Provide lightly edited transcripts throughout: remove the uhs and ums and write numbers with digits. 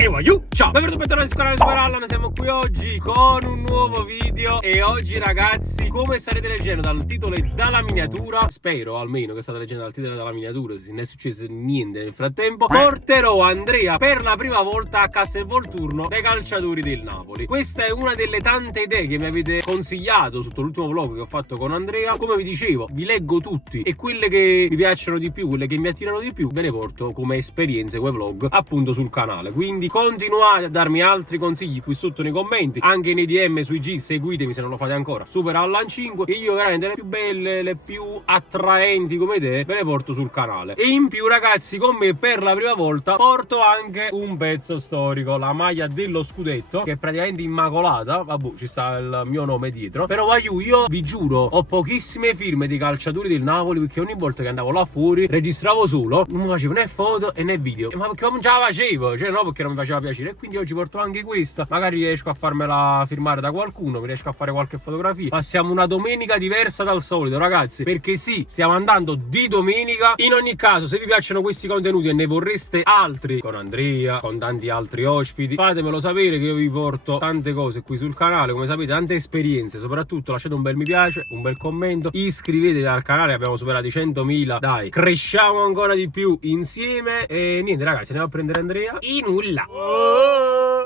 E voglio, ciao, benvenuti sul canale Super. Noi siamo qui oggi con un nuovo video. E oggi ragazzi, come starete leggendo dal titolo e dalla miniatura, spero almeno che state leggendo dal titolo e dalla miniatura, se non è successo niente nel frattempo, porterò Andrea per la prima volta a Castelvolturno dai calciatori del Napoli. Questa è una delle tante idee che mi avete consigliato sotto l'ultimo vlog che ho fatto con Andrea. Come vi dicevo, vi leggo tutti e quelle che mi piacciono di più, quelle che mi attirano di più, ve le porto come esperienze, come vlog appunto sul canale. Quindi continuate a darmi altri consigli qui sotto nei commenti, anche nei DM su IG, seguitemi se non lo fate ancora. Super Allan 5 e io veramente le più belle, le più attraenti come idee ve le porto sul canale. E in più ragazzi, con me per la prima volta porto anche un pezzo storico, la maglia dello scudetto, che è praticamente immacolata. Vabbè, ci sta il mio nome dietro. Però voglio, io vi giuro, ho pochissime firme di calciatori del Napoli, perché ogni volta che andavo là fuori registravo solo, non mi facevo né foto e né video. Ma perché non ce la facevo? Cioè no, perché non mi faceva piacere. E quindi oggi porto anche questa. Magari riesco a farmela firmare da qualcuno, mi riesco a fare qualche fotografia. Passiamo una domenica diversa dal solito ragazzi, perché sì, stiamo andando di domenica. In ogni caso, se vi piacciono questi contenuti e ne vorreste altri con Andrea, con tanti altri ospiti, fatemelo sapere che io vi porto tante cose qui sul canale. Come sapete, tante esperienze. Soprattutto lasciate un bel mi piace, un bel commento, iscrivetevi al canale, abbiamo superato i 100.000. Dai, cresciamo ancora di più insieme. E niente ragazzi, andiamo a prendere Andrea. E nulla.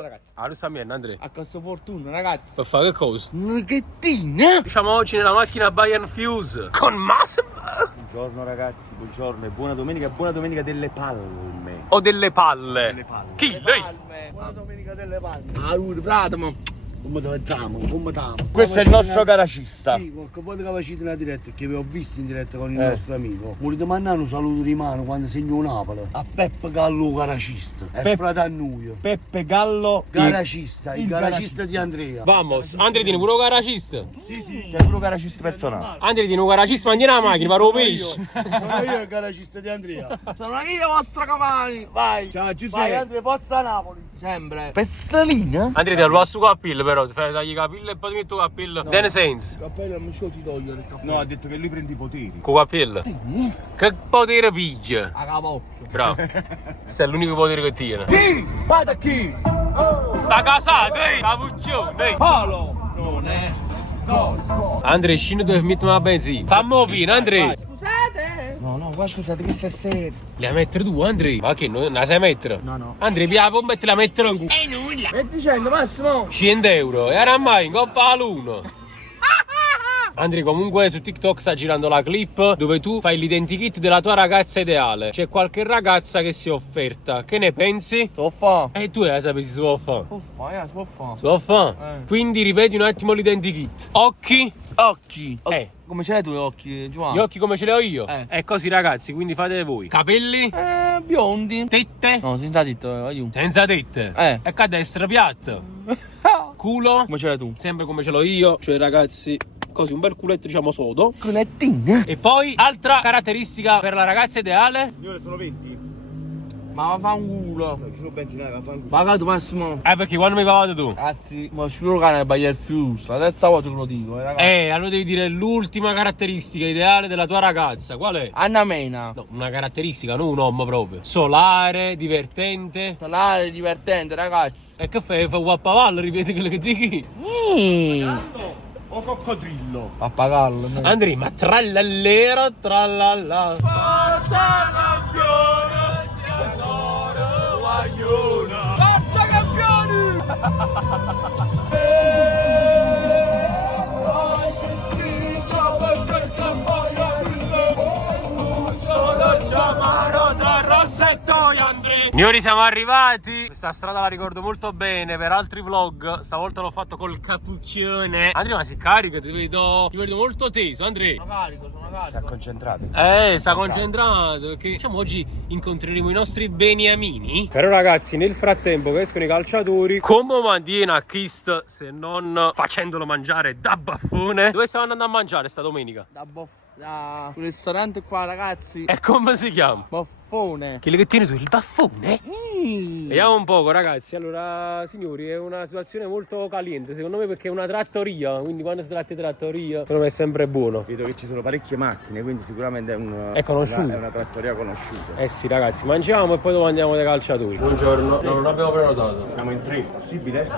Ragazzi, Allora sta bene Andrea. a Castelvolturno ragazzi, Per fare che cosa? nuggettina. Siamo oggi nella macchina Bayern Fuse con Massimo. Buongiorno ragazzi, buongiorno e buona domenica delle palme. O delle palle. Delle palle. Chi? Lei? Buona domenica delle palme. Allora frate, ma come dovevamo. Questo è il nostro caracista. Sì, qualche volta che facete in diretta, che vi ho visto in diretta con il nostro amico, volete mandare un saluto di mano quando segno Napoli a Peppe Gallo caracista, è fratello Peppe Gallo caracista, il il caracista di Andrea. Vamos, Andrea tiene pure un caracista. Sì, è pure caracista personale. Andrea tiene un caracista, mangiare la macchina, fare un pesce. sono io il caracista di Andrea. Sono io vostro Cavani, vai! Ciao Vai Giuseppe. Andrea, forza Napoli! Sempre! Pezzolina? Andrea ti lo a su capello però, ti fai tagli i capelli e poi ti metti il capello. Then sense. Il cappello non mi ci togliere il cappello. No, ha detto che lui prende i poteri. Con capello. Che potere piglia? A capocchio! Bravo. Questo è l'unico potere che tiene. Chi? Vai da chi? Sta casato, ehi! Capuccione, ehi! Palo! Non è corpo! Andrea, scendi dove mettiamo la benzina. Fammo fine, Andrea. Scusate! No, qua scusate, che sei serio. La mettere tu, Andrea? Ma che non la sai mettere? No. Andrea, pia la pompa e te la mettere in culo. E dicendo Massimo! 100 euro. E era mai in coppa all'uno. Andrea, comunque su TikTok sta girando la clip dove tu fai l'identikit della tua ragazza ideale. C'è qualche ragazza che si è offerta. Che ne pensi? Lo fa! E tu la sapessi si può fare. Può fare, si può fare! Si può fare? Quindi ripeti un attimo l'identikit. Occhi? Occhi! Come ce l'hai tu gli occhi, Giovanni? Gli occhi come ce li ho io? Eh. Così ragazzi, quindi fate voi. Capelli? Biondi! Tette? No, senza detto, aiuto! Senza tette? E a destra piatta? Culo? Come ce l'hai tu? Sempre come ce l'ho io. Cioè ragazzi, così un bel culetto diciamo sodo. Culettina! E poi altra caratteristica per la ragazza ideale? Signore, sono 20. Ma va a fa un culo! Ci sono benzinare, va a fare un Pagato Massimo! Perché quando mi pagate tu? Ragazzi, ma sul canale Bayer Fuse, la terza volta che lo dico, ragazzi! Allora devi dire l'ultima caratteristica ideale della tua ragazza. Qual è? Anna Mena! No, una caratteristica, non un uomo proprio. Solare, divertente. Solare, divertente, ragazzi! E che fai? Fai guappavallo, ripeti quello che dici? o coccodrillo. Pappagallo! Andrea, ma trallallero, trallalla. Signori, siamo arrivati. Questa strada la ricordo molto bene per altri vlog. Stavolta l'ho fatto col cappuccione. Andrea, ma si carica, ti vedo molto teso, Andrea. Sono carico! Si è concentrato. Sta concentrato perché diciamo oggi incontreremo i nostri beniamini. Però ragazzi, nel frattempo che escono i calciatori, come mantiene a Kist se non facendolo mangiare da baffone? Dove stiamo andando a mangiare sta domenica? Da un ristorante qua, ragazzi! E come si chiama? Buffone baffone. Quello che tieni tu, il baffone? Vediamo un poco ragazzi, allora signori è una situazione molto caliente secondo me perché è una trattoria, quindi quando si tratta di trattoria secondo me è sempre buono. Vedo che ci sono parecchie macchine, quindi sicuramente È conosciuto. È una trattoria conosciuta. Eh sì ragazzi, mangiamo e poi dopo andiamo dai calciatori. Buongiorno, no, non abbiamo prenotato. Siamo in 3, possibile?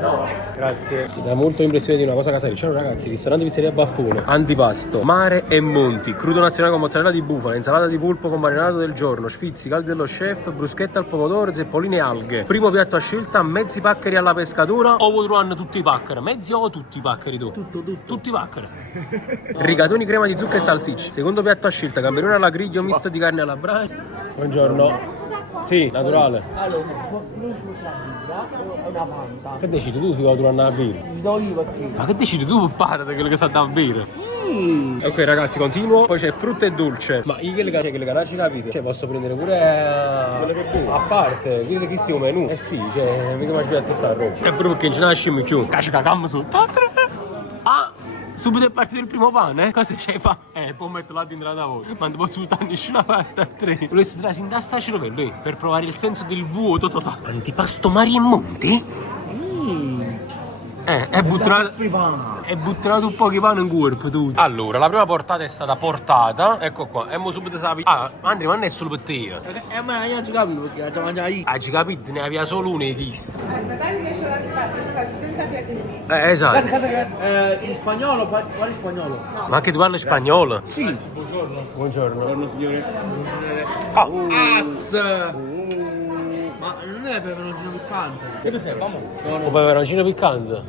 No, grazie. Mi dà molto l'impressione di una cosa casareccia. Ciao ragazzi, ristorante pizzeria Baffone. Antipasto, mare e monti, crudo nazionale con mozzarella di bufala, insalata di polpo con marinato del giorno, sfizzi, caldi dello chef, bruschetta al pomodoro, zeppoline e alghe. Primo piatto a scelta, mezzi paccheri alla pescatura o vuoi tutti i paccheri? Mezzi o tutti i paccheri tu? Tutto. Tutti i paccheri. Rigatoni crema di zucca e salsicce. Secondo piatto a scelta, gamberone alla griglia o misto di carne alla brace. Buongiorno. Sì, naturale. Allora, una panza. Che decidi tu se vuoi tornare a bere? Ti do io perché. Ma che decidi tu, padre, di quello che sa da bere? Ok ragazzi, continuo. Poi c'è frutta e dolce. Ma io che le canacci capite? Cioè posso prendere pure a parte. Quindi che sia un menù. Eh sì, cioè, mica mi spiace a testa rossa. È proprio perché non ce ne nasce più. Caccia cacam su. Ah! Subito è partito il primo pane, cosa c'hai fa? Poi metto là dentro la voi. Ma non posso buttare nessuna parte a tre. Volessi trasare in testa a cervello per provare il senso del vuoto totale. Antipasto mari e monti? È buttato un po' di pane in corpo tu. Allora, la prima portata è stata portata. Ecco qua. E mo subito sapi. Ah, Andrea, ma non è solo per te. Ma io non ci capito perché la già mangiata io. Hai capito? Ne aveva solo uno di chiste. Aspettare che esce l'antipasto, senza piacermi. Esatto. Guarda, in spagnolo, qual è spagnolo? Ma anche tu parli spagnolo? Sì. Buongiorno. Buongiorno signore. Ma non è peperoncino piccante. Che tu sei? Vamo. Un peperoncino piccante.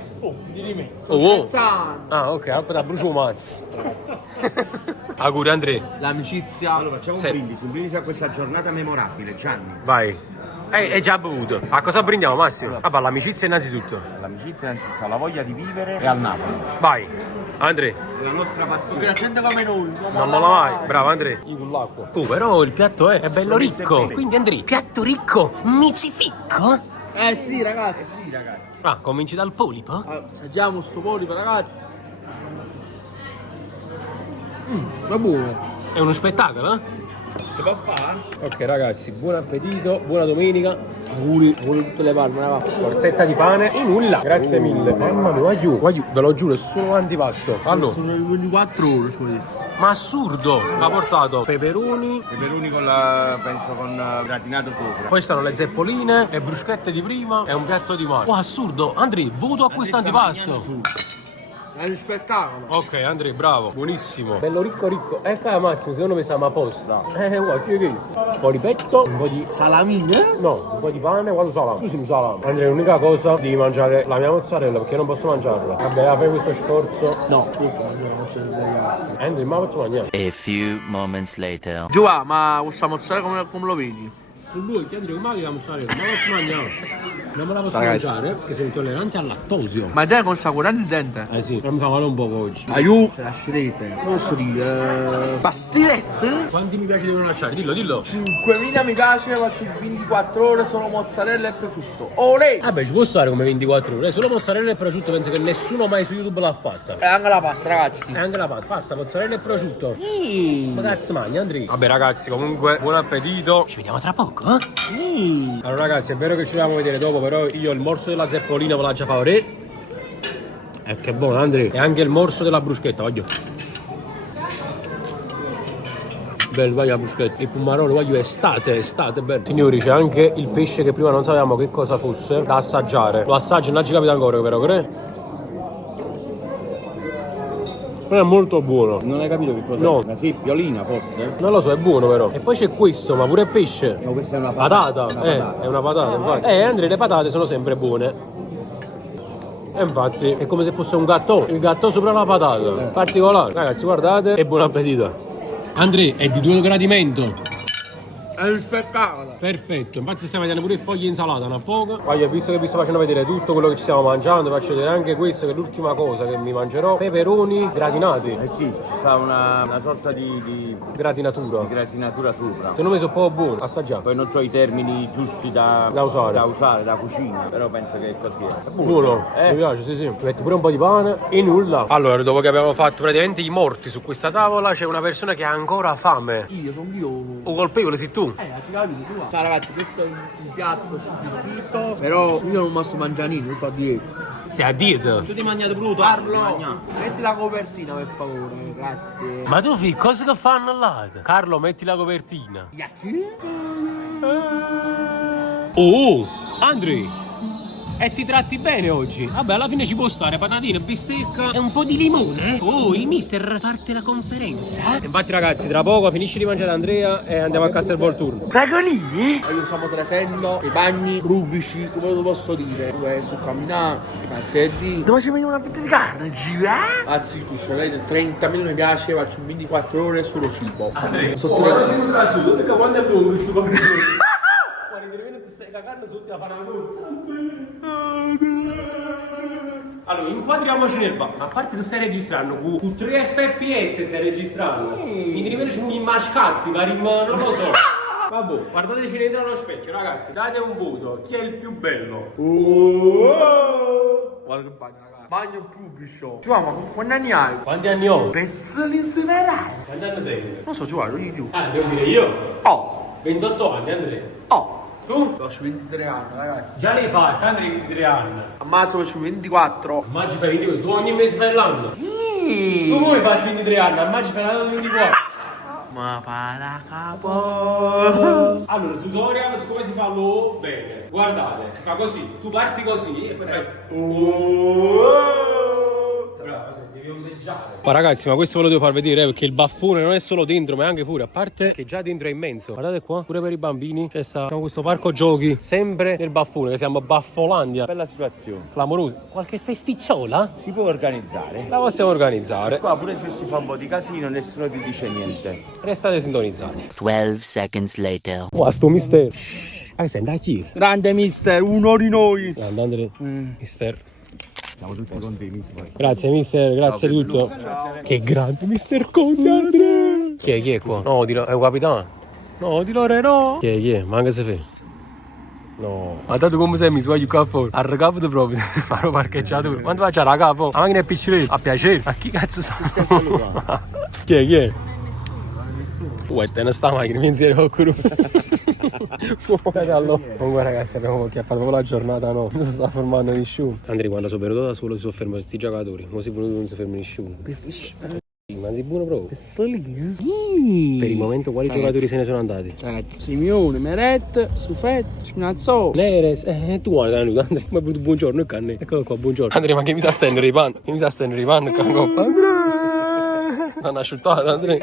Dimmi me. Oh. Santo. Ah, ok, allora brucio mazzo. Auguri Andrea. L'amicizia. Allora facciamo Sì. un brindisi a questa giornata memorabile, Gianni. Vai. È già bevuto. A cosa brindiamo Massimo? Vabbè, all'amicizia innanzitutto. L'amicizia innanzitutto, alla voglia di vivere e al Napoli. Vai. Andrea. La nostra Perché passione. la gente come noi. Non molla mai. Bravo Andrea. Io con l'acqua. Oh, però il piatto è bello ricco. Quindi Andrea, piatto ricco, micificco? Sì, ragazzi. Sì ragazzi. Ah, cominci dal polipo? Assaggiamo sto polipo, ragazzi. È buono. È uno spettacolo, eh? Si può fare? Ok ragazzi, buon appetito, buona domenica. Auguri tutte le palme, ragazzi. Forzetta di pane e nulla. Grazie mille. Mamma mia, guagliù, ve lo giuro, è solo antipasto. Allora, Sono 24 ore, scusi. ma assurdo! Ha portato peperoni, Peperoni penso con gratinato sopra. poi stanno le zeppoline, le bruschette di prima e un piatto di mare. Oh, assurdo! Andrea, voto a questo antipasto. È un spettacolo. Ok, Andrea, bravo, buonissimo. Bello ricco ricco. Ecco Massimo, secondo me siamo a posto. Guarda, che è questo? Un po' di petto, un po' di... Salamine? No, un po' di pane, quando salame. Tu sei un salame. Andrea, l'unica cosa, devi mangiare la mia mozzarella perché io non posso mangiarla. Vabbè, fai questo sforzo. No, tutto, non c'è sbagliato. Andrea, ma posso mangiare? A few moments later. Giova, ma questa mozzarella come lo vedi? Con lui, Andrea, come la mozzarella? Ma posso mangiare? Non me la posso Ragazzi. mangiare perché sono intollerante al lattosio. Ma te con sapore il dente? Eh sì, però mi fa male un po' oggi. Aiù! Se lascerete, non posso dire, pastilette? Quanti mi piace devono lasciare? Dillo, dillo. 5.000 mi piace, faccio 24 ore solo mozzarella e prosciutto. Olè! Vabbè, ci può stare come 24 ore. Solo mozzarella e prosciutto penso che nessuno mai su YouTube l'ha fatta. E anche la pasta, ragazzi. E anche la pasta, mozzarella e prosciutto. Ma cazzo mangia, Andrea? Vabbè ragazzi, comunque, buon appetito. Ci vediamo tra poco, eh? Allora ragazzi, è vero che ci dobbiamo vedere dopo, però io il morso della zeppolina ve l'ho già fatto. E che buono, Andrea. E anche il morso della bruschetta, voglio. Bello, vai la bruschetta. Il pomarolo, voglio, estate, bello. Signori, c'è anche il pesce che prima non sapevamo che cosa fosse da assaggiare. Lo assaggio, non ci capito ancora, però, che? Però è molto buono. Non hai capito che cos'è? No. Una seppiolina forse? Non lo so, è buono però. E poi c'è questo, ma pure pesce. No, questa è una Patata. Una patata. È una patata, infatti. Andrea, le patate sono sempre buone. E infatti è come se fosse un gattò. Il gattò sopra la patata. Particolare. Ragazzi, guardate e buon appetito. Andrea, è di tuo gradimento. È un spettacolo. Perfetto, infatti stiamo vedendo pure il foglio insalata una poco. Guarda, visto che vi sto facendo vedere tutto quello che ci stiamo mangiando, vi faccio vedere anche questo che è l'ultima cosa che mi mangerò. Peperoni gratinati. Eh sì, ci sta una sorta di Gratinatura. gratinatura sopra. Secondo me sono un po' buono, assaggiamo. Poi non so i termini giusti da usare, da cucina, però penso che è così. Buono, mi piace, sì sì. Ci metti pure un po' di pane e nulla. Allora, dopo che abbiamo fatto praticamente i morti su questa tavola, c'è una persona che ha ancora fame. Io sono violo. O colpevole sei tu. Ci capito tu. Ciao ragazzi, questo è un piatto squisito. Però io non posso mangiare niente, sto a dieta. Sei a dieta. Tu ti mangiate brutto? Carlo, metti la copertina per favore, grazie. Ma tu fai cosa che fanno là? Carlo, metti la copertina. Oh, Andri! E ti tratti bene oggi? Vabbè, alla fine ci può stare patatine, bistecca e un po' di limone. Oh, il mister parte la conferenza. Infatti ragazzi, tra poco finisce di mangiare Andrea e andiamo a Castelbol Turno. Fragolini? Io stiamo tresendo i bagni rubici, come lo posso dire? Tu vai su camminare, cazzetti. Dove ci vediamo una fetta di carne, Anzi, tu ce l'hai 30.000 mi piace, faccio 24 ore solo cibo. Andrea, Sotto ora siamo da su, perché quando è lungo questo bagno? Quando ti stai cagando sotto la fare una corsa. Allora, inquadriamoci nel bagno. A parte che stai registrando con 3 fps stai registrando. Mi devi vedere un mascatti, ma non lo so. Vabbè, guardateci dentro allo specchio, ragazzi. Date un voto. Chi è il più bello? Guarda che bagno, ragazzi. Bagno pubblico. Giovanni, ma quanti anni hai? Quanti anni ho? Pezzolissime. Quanti anni sei? Non so, Giovanni, io più. Ah, devo dire io? Oh, 28 anni, Andrea. oh. Tu? Ho 23 anni, ragazzi. Già l'hai fatta, Andrea, 23 anni. Ammazzo, faccio 24. A maggio fai 22, tu ogni mese fai l'anno. Tu vuoi fare 23 anni, a maggio fai l'anno 24. Ma para capo. Allora, tutorial su come si fa l'O bene. Guardate, si fa così, tu parti così e poi fai bravo, devi ondeggiare. Ma ragazzi, ma questo ve lo devo far vedere perché il baffone non è solo dentro ma è anche fuori. A parte che già dentro è immenso. Guardate qua, pure per i bambini c'è questo parco giochi sempre nel baffone, che siamo a Baffolandia. Bella situazione. Clamoroso. Qualche festicciola? Si può organizzare. La possiamo organizzare. Qua pure se si fa un po' di casino nessuno ti dice niente. Restate sintonizzati. 12 seconds later. Wow, sto mistero. Ah, sei andato a chiesa. Grande mister, uno di noi. Grande Andrea. Mister. Siamo tutti contenti. Grazie mister, grazie di tutto. Che grande mister Conte Andrea. Chi è qua? No, è un capitano. No, di loro no. Chi è? Manca se fai. No. Ma tanto come sei mi sbaglio qua fuori. Al capo proprio. Farò parcheggiatura. Quando faccio la capo? La macchina è piccina. A piacere. Ma chi cazzo sa? Chi è? Te ne sta macchina, mi insieme qualcuno. Comunque ragazzi abbiamo acchiappato proprio la giornata, no? Non si sta fermando nessuno. Andrea quando sono venuto da solo si sofferma tutti i giocatori. Ora si è venuto non si ferma nessuno. Ma sei buono proprio. Per il momento quali giocatori se ne sono andati? Ragazzi, Simeone, Meret, Sufet, Spinazzola. Neres, tu guarda Andrea, mi è venuto buongiorno e canne. Eccolo qua, buongiorno. Andrea, ma che mi sa stendere i panni? Che mi sa stendere i panni, cangoppa? Andrea! Hanno asciuttato Andrea.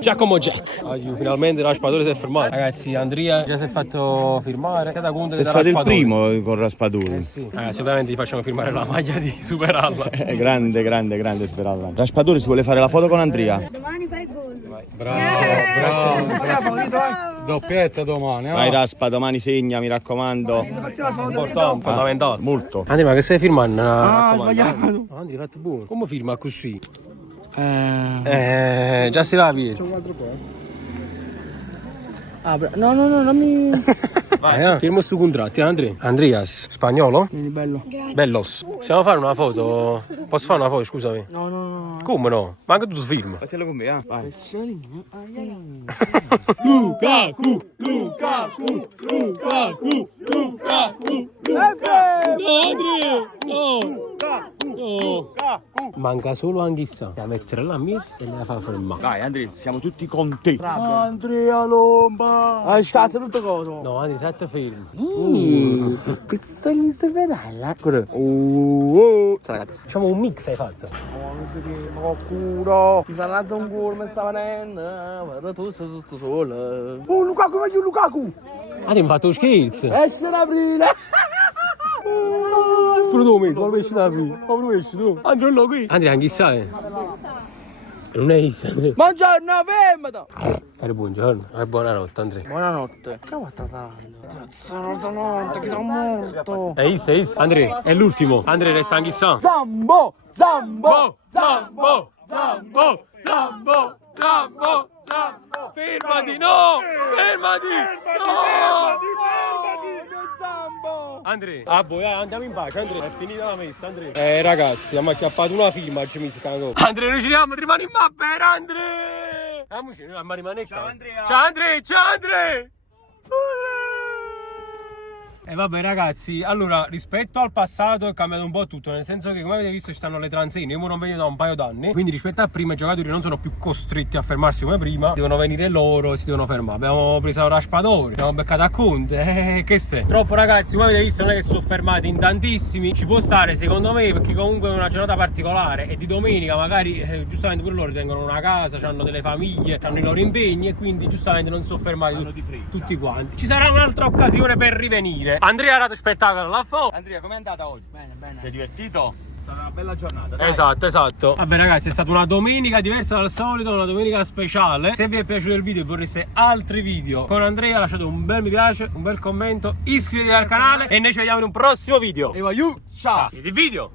Giacomo Jack. Finalmente il raspadore si è fermato. Ragazzi, Andrea già si è fatto firmare. Sei stato il primo con Raspaduri. Sì. Ragazzi, ovviamente gli facciamo firmare la maglia di Superalla. Grande Speralla. Raspaduri si vuole fare la foto con Andrea. Domani fai il gol. Bravo. Doppietta domani. Vai Raspa, domani segna, mi raccomando. Importante, fondamentale. Molto. Andrea, ma che stai firmando? sbagliato. Andrea, fatto buono. Come firma così? Già si va via. No, non mi... Vai, firmo stu contratti, Andrea. Andreas, spagnolo? Vieni, bello. Bellos. Possiamo fare una foto? Posso fare una foto, scusami? No. Come no? Ma anche tu firma. Fatelo con me, vai. Lukaku. No, Andrea! No! Manca solo Anghissà da mettere la mezza e la fa fermare. Vai Andrea, siamo tutti con te. Andrea Lomba. Hai scattato tutto cosa? No, Andrea, sette fermi. Pizzolini Speralla. Ragazzi. Facciamo un mix, hai fatto. Non si ferma qualcuno. Mi sta lato un gol, mi sta venendo. Guarda tu sei tutto solo. Lukaku, meglio Lukaku. Andrea, mi ha fatto scherzo. Esce l'aprile. Fruto mese, ma lo esci da qui. Ma lo esci tu. Andrea, lo qui. Andrea, Anghissà Non è easy, Andrea. Buongiorno, fermati! Buongiorno. E buonanotte, Andrea. Buonanotte. Che va che sono morto. È easy. Andrea, è l'ultimo. Andrea, resta anche sa. Zambo! Zambo! Zambo! Zambo! Zambo! Zambo! Zambo! Fermati, no! Fermati! No! Zambo! Andrea, andiamo in pace, Andrea. È finita la messa, Andrea. Ragazzi, abbiamo acchiappato una firma, ci mi scango. Andrea, noi ci andiamo, ti rimani in mappera, Andrea! Amici, noi andiamo a rimanere. Ciao, Andrea! Ciao, Andrea! Ciao, Andrea! E vabbè ragazzi, allora rispetto al passato è cambiato un po' tutto, nel senso che come avete visto ci stanno le transenne, io non vengo da un paio d'anni, quindi rispetto a prima i giocatori non sono più costretti a fermarsi come prima, devono venire loro e si devono fermare. Abbiamo preso un raspadore, abbiamo beccato a Conte, che stai? Troppo ragazzi, come avete visto non è che si sono fermati in tantissimi, ci può stare secondo me perché comunque è una giornata particolare e di domenica magari giustamente pure loro tengono una casa, hanno delle famiglie, hanno i loro impegni e quindi giustamente non si sono fermati tutti quanti. Ci sarà un'altra occasione per rivenire. Andrea ha dato spettacolo là fuori. Andrea, com'è andata oggi? Bene, bene. Sei divertito? È stata una bella giornata, dai. Esatto. Vabbè ragazzi, è stata una domenica diversa dal solito, una domenica speciale. Se vi è piaciuto il video e vorreste altri video con Andrea, lasciate un bel mi piace, un bel commento, iscrivetevi al canale e noi ci vediamo in un prossimo video. E vai, ciao! Il video!